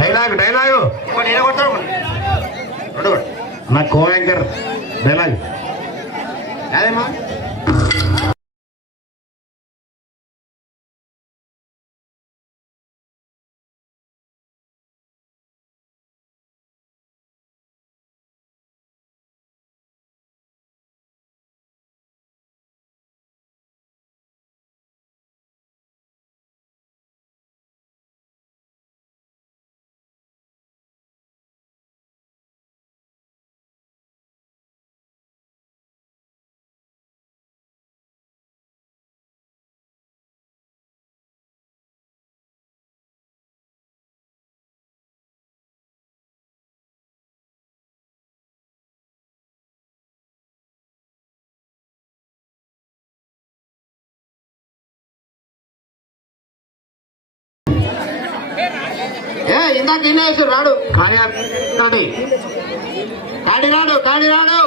Dialogue dialogue. నా కో anchor dialogue అదేమా ఇందాక ఇన్నేసి రాడు. కార్యాడి కాడి రాడు కాడి రాడు.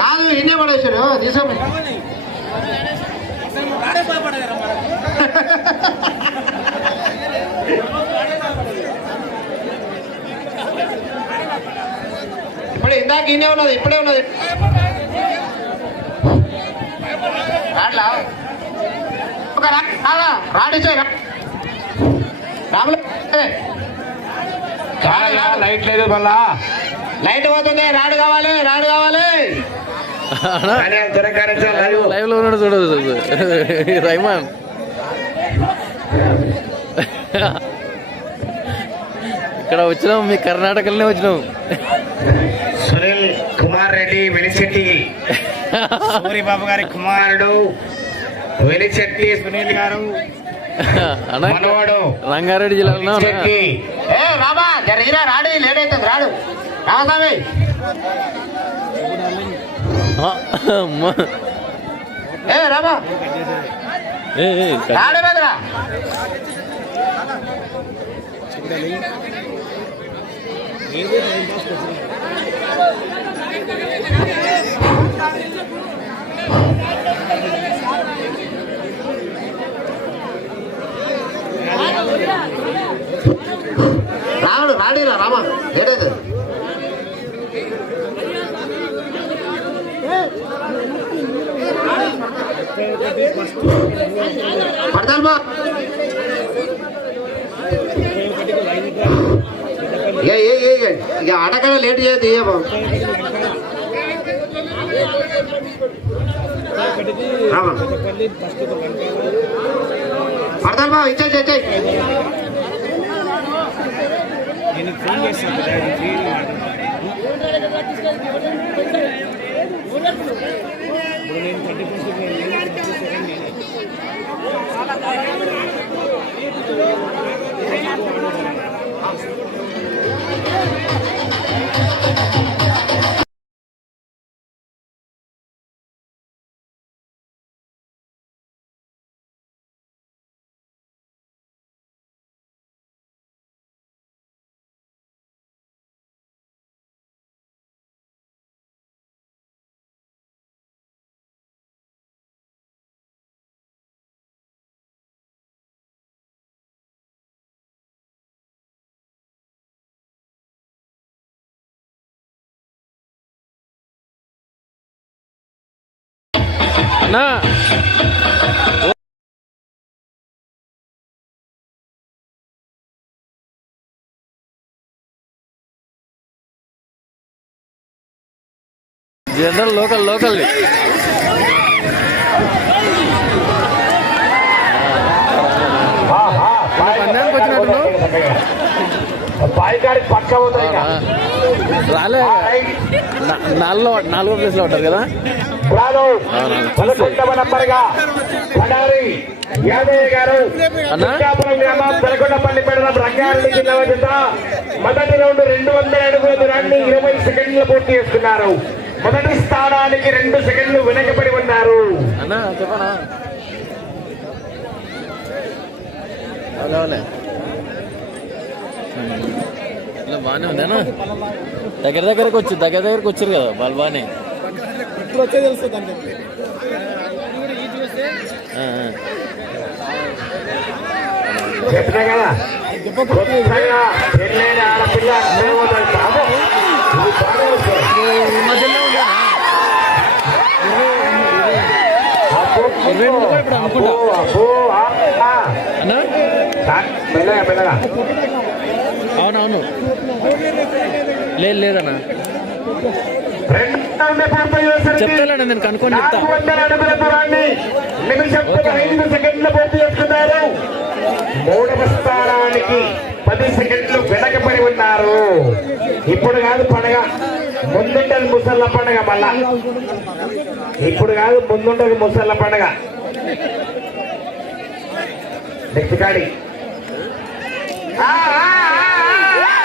కాదు ఇన్నే పడేసాడు తీసుకోండి. ఇప్పుడే ఇందాక ఇన్నే ఉన్నది ఇప్పుడే ఉన్నది. రాట్లా? ఒక. లైట్ లేదు మళ్ళా. లైట్ పోతుంది రాడు కావాలి రాడు కావాలి. లైవ్ లైవ్లో ఉన్నాడు చూడదు రైమాన్. ఇక్కడ వచ్చినాం మీ కర్ణాటకలోనే వచ్చినాం. సునీల్ కుమార్ రెడ్డి వెలిశెట్టి సూరిబాబు గారి కుమారుడు. వెలిశెట్టి సునీల్ గారు. మనవాడు. రంగారెడ్డి జిల్లాలో ఏ రాడు లేట్ అవుతుంది రాడు. రామస్వామి. ఏ రామా. రాడు బెదరా. రాడిరా రామా లేట్ అవుతుంది పడతాను బా ఇక ఏ ఏ ఇక ఇక అడగనే లేట్ చేయదు ఇయ్య బాబు రామా పడతాను బా ఇచ్చే ఇచ్చే అన్నా జనరల్ లోకల్ లోకల్ పందానికి ఇక. రాలే. నాలుగో నాలుగో ప్లేస్లో ఉంటారు కదా? మొదటి రౌండ్ రెండు వందల అడుగుల దూరాన్ని ఇరవై సెకండ్లు పూర్తి చేసుకున్నారు మొదటి స్థానానికి రెండు సెకండ్లు వెనకబడి ఉన్నారు. అన్నా చెప్పనా? బాగానే ఉందేనా దగ్గర దగ్గరకు వచ్చి దగ్గర దగ్గరకు వచ్చారు కదా వాళ్ళు బాగానే ఇరవై మూడు ఇప్పుడు అవునవును. లేదు లేదన్నా. చెప్తాలేండి నేను కనుక్కొని చెప్తా. మూడవ స్థానానికి పది సెకండ్లు వెనకబడి ఉన్నారు. ఇప్పుడు కాదు పండగ. ముందుండదు ముసళ్ళ పండగ మళ్ళా. ఇప్పుడు కాదు ముందుండదు ముసళ్ళ పండగ. నెక్స్ట్ కాడి ఆ, ఆ, ఆ,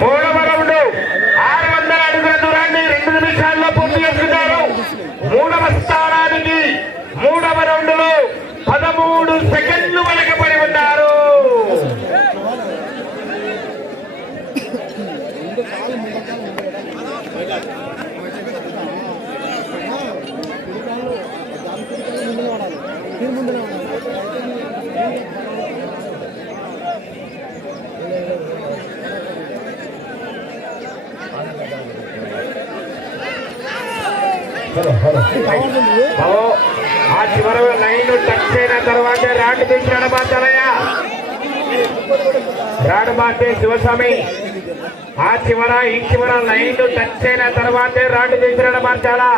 మూడవ రౌండ్ ఆరు వందల అడుగుల దూరాన్ని రెండు నిమిషాల్లో పూర్తి చేసుకున్నారు మూడవ స్థానానికి మూడవ రౌండ్లో పదమూడు సెకండ్లు వెనకబడి ఉన్నారు బాబు, ఆ చివరి లైన్ టచ్ అయిన తర్వాత రాడ్ తీసి నడమాచాలయ్యా రాడ్ మార్చే శివస్వామి. ఆ చివర ఈ చివర లైన్లు టచ్ అయిన తర్వాతే రాడ్డు తీసి మార్చాలా.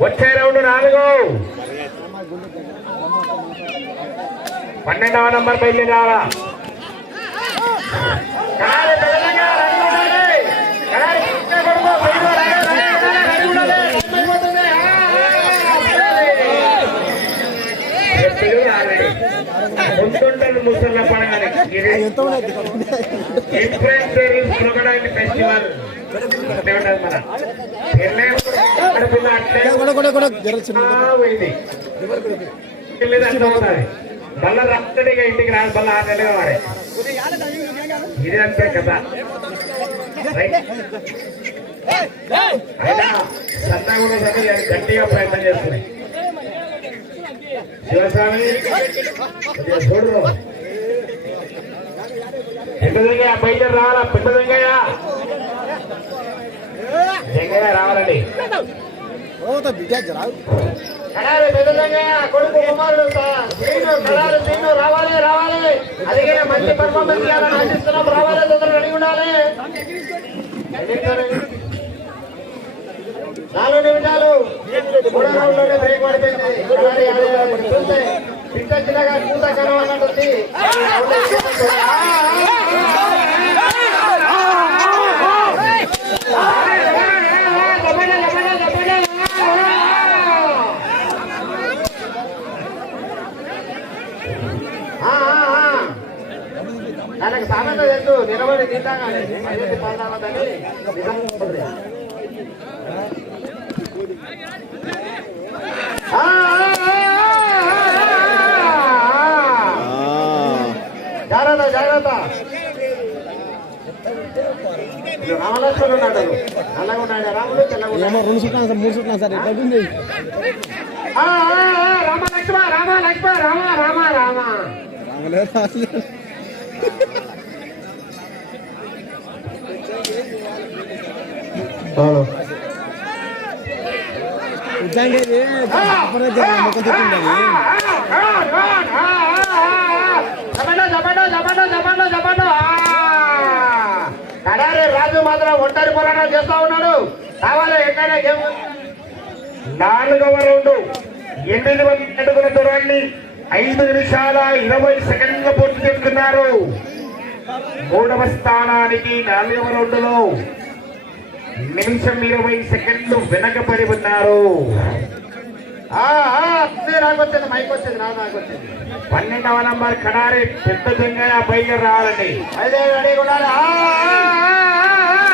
వచ్చే రౌండ్ నాలుగు. పన్నెండవ నంబర్ బయలుదేరి రావాలా కడాలి, బెదరంగా, రండి ఉండాలి. కడాలి, కింద కొడుకో, బయలుదేరు, రండి, రండి, రండి, రండి ఉండాలి. అయిపోతుంది. ఆ, ఆ, ఎప్పుడు రాలే. ముందుండదు ముసళ్ళ పండుగని ఇది ఇన్ఫ్లుయెన్సర్ క్రొకడైల్ ఫెస్టివల్ అంటే ఉండదు మన ఎల్లే ఆడపిల్ల అట్లే ఆ, పోయింది వెళ్ళేది అట్లా ఉంటుంది మళ్ళా రాత్రిగా ఇంటికి రాదు మళ్ళా ఆరు నెలలుగా వాడే. ఇది అంతే కదా. అయినా సత్తా కూడా గట్టిగా ప్రయత్నం చేస్తున్నాయి. శివస్వామి కొద్దిగా చూడు పెద్ద దింగయ్య బయట రావాలా? పెద్ద దింగయ్య? దింగయ్య రావాలండి. కొడుకు కుమారుడు రావాలి రావాలి. అదిగే మంచి పర్ఫార్మెన్స్ చేయాలని ఆశిస్తున్నాం. రావాలి తొందరగా ఉండాలి. నాలుగు నిమిషాలు. మూడో రౌండ్లోనే బ్రేక్ పడిపోయింది. బిడ్డ చిన్నగా కూత కలవాలంటుంది ఆయనకు సామెత తెలుసు నిలబడి తింటాం కానీ పదాలని నిజంగా ఎక్కడ రెండు సుట్లా సార్ మూడు సుట్లా సార్ ఎక్కడ ఉంది రామ లక్ష్మ రామ లక్ష్మ రామ రామ రామ. రామలేదు హలో ఉద్దాండి రాజు ఒంటరి పోరాటం చేస్తా ఉన్నాడు. కావాలి ఎక్కడైనా నాలుగవ రౌండ్. ఎనిమిది వందల అడుగుల దూరాన్ని ఐదు నిమిషాల ఇరవై సెకండ్లు పూర్తి చేసుకున్నారు మూడవ స్థానానికి నాలుగవ రౌండ్లో నిమిషం ఇరవై సెకండ్లు వెనకబడి ఉన్నారు. నాకు మైక్ వచ్చింది నా నాకు వచ్చింది. పన్నెండవ నంబర్ కడారి పెద్ద జంగయ్య బయట రావాలండి. అదే అడిగి ఉండాలి.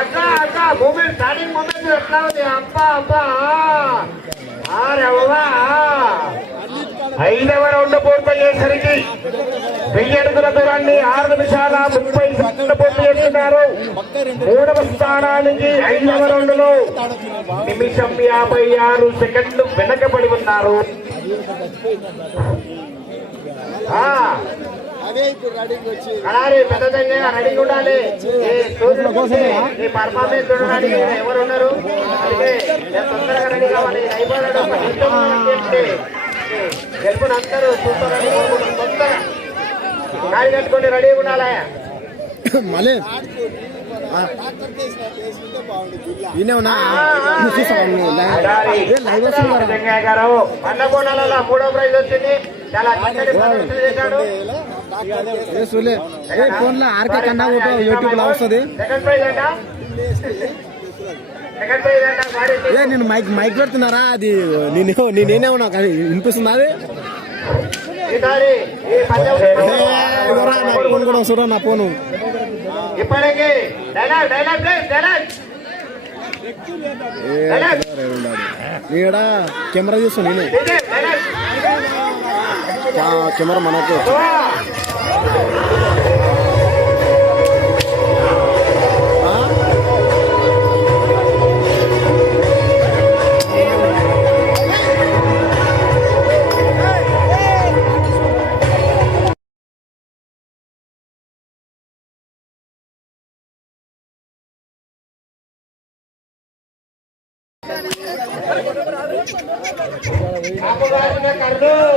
అట్లా అట్లా మూమెంట్ స్టార్టింగ్ మూమెంట్ ఎట్లా ఉంది అబ్బా అబ్బా ఆ, ఐదవ రౌండ్ పూర్తయ్యేసరికి వెయ్యి అడుగుల దూరాన్ని ఆరు నిమిషాల ముప్పై సెకండ్లు పూర్తి చేస్తున్నారు మూడవ స్థానానికి ఐదవ రౌండ్లో నిమిషం యాభై ఆరు సెకండ్లు వెనకబడి ఉన్నారు ఆ, అలాగే పెద్దదంగా రెడీ ఉండాలి. ఈ పర్ఫార్మెన్స్ చూడడానికి ఎవరు ఉన్నారు? తొందరగా రెడీ కావాలి? గెలుపుని అందరూ చూస్తారని. తొందరగా కట్టుకొని రెడీ ఉండాలి? మళ్ళీ? మూడో ప్రైజ్ వచ్చింది. చాలా చక్కటి చేశాడు. ఏ ఫోన్ ఆర్కే కన్నా ఒకటి యూట్యూబ్లో వస్తుంది ఏ నేను మైక్ మైక్ పెడుతున్నారా అది నేను నేనే ఉన్నా కానీ వినిపిస్తుందా అది నా ఫోన్ కూడా చూడరా నా ఫోను ఇప్పటికి కెమెరా డైలాగ్ నేను డైలాగ్ కెమెరా మనకు ఉండాలి. ఈడ కెమెరా చూస్తాను నేనే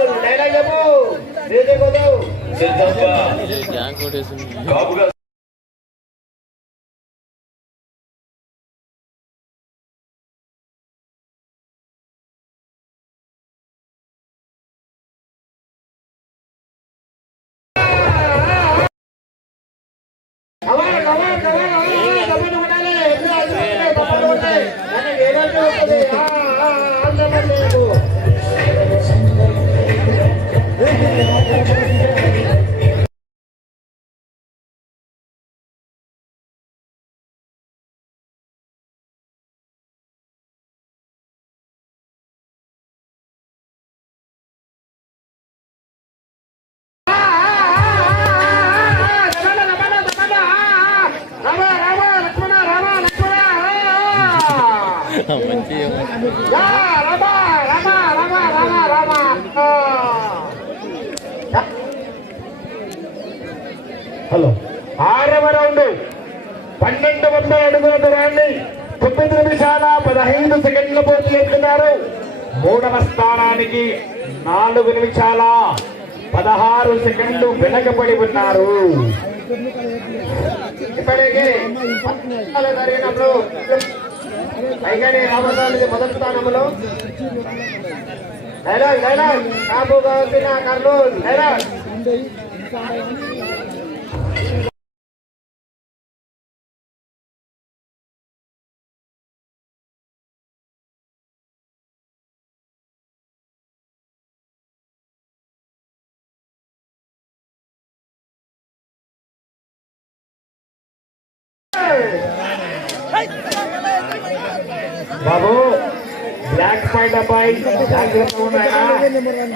ఇది డైలాగ్ కా- కెమెరా మనకు కర్నూలు 센터파 거부가 ¡Ahora, ahora! రెండు వందల అడుగుల దూరాన్ని తొమ్మిది నిమిషాల పదహైదు సెకండ్లు పూర్తి చేస్తున్నారు. మూడవ స్థానానికి నాలుగు నిమిషాల పదహారు సెకండ్లు వెనకబడి ఉన్నారు. ఇప్పటికే జరిగినప్పుడు పైగానే రాబోతుంది మొదటి స్థానంలో. Dialogue dialogue. కాపు కావాల్సిన కర్నూలు డైలాగ్.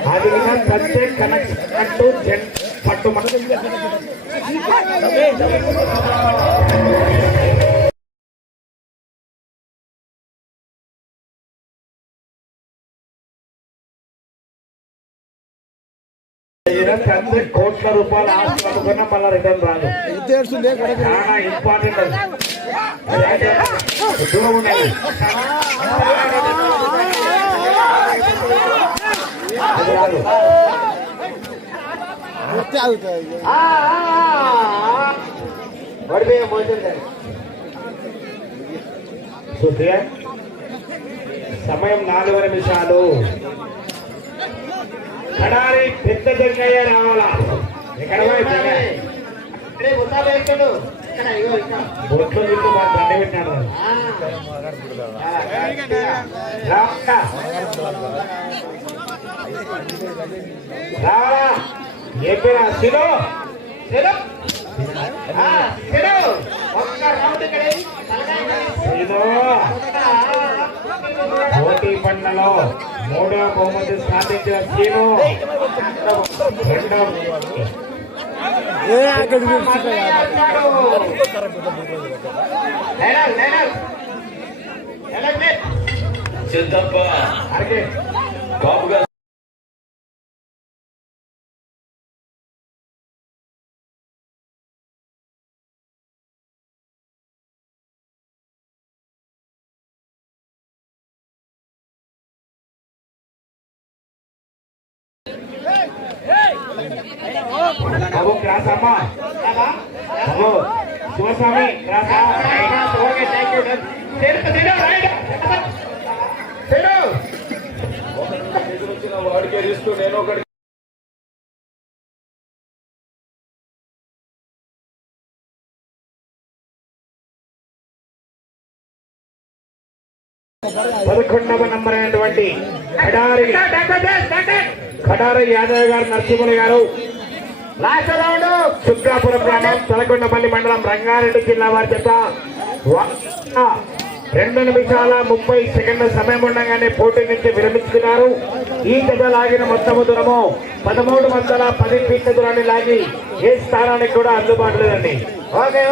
అది విధంగా కనెక్ట్ కట్టు జన్ పట్టు తండ్రి కోట్ల రూపాయలు ఆస్తి అనుకున్నా మళ్ళీ రిటర్న్ రాదు. చాలా ఇంపార్టెంట్ అది. దూరం ఉండాలి సుప్రియ సమయం నాలుగు నిమిషాలు. కడారి పెద్ద జంగయ్య రావాలా? ఎక్కడ బొట్లు దండ. చెప్పిన శిలో శిలో తిడు. ఒక్క రౌండ్ ఇక్కడ. శిలో పోటీ పండ్లలో మూడో బహుమతి సాధించిన సీను రెండో ఏ అక్కడ మళ్ళీ బాబు క్లాస్ అమ్మా బాబు Shivaswami class okay, you. Right. పదకొండవ నంబర్ అయినటువంటి కడారి. కడారి యాదవ్ గారు నరసింహులు గారు. లాస్ట్ రౌండ్ గ్రామం తలకొండపల్లి మండలం రంగారెడ్డి జిల్లా వారి చేత వ- రెండు నిమిషాల ముప్పై సెకండ్ల సమయం ఉండగానే పోటీ నుంచి విరమించుకున్నారు. ఈ జత లాగిన మొత్తము దూరము పదమూడు వందల పది ఫీట్ల దూరాన్ని లాగి ఏ స్థానానికి కూడా అందుబాటు లేదండి. ఓకే.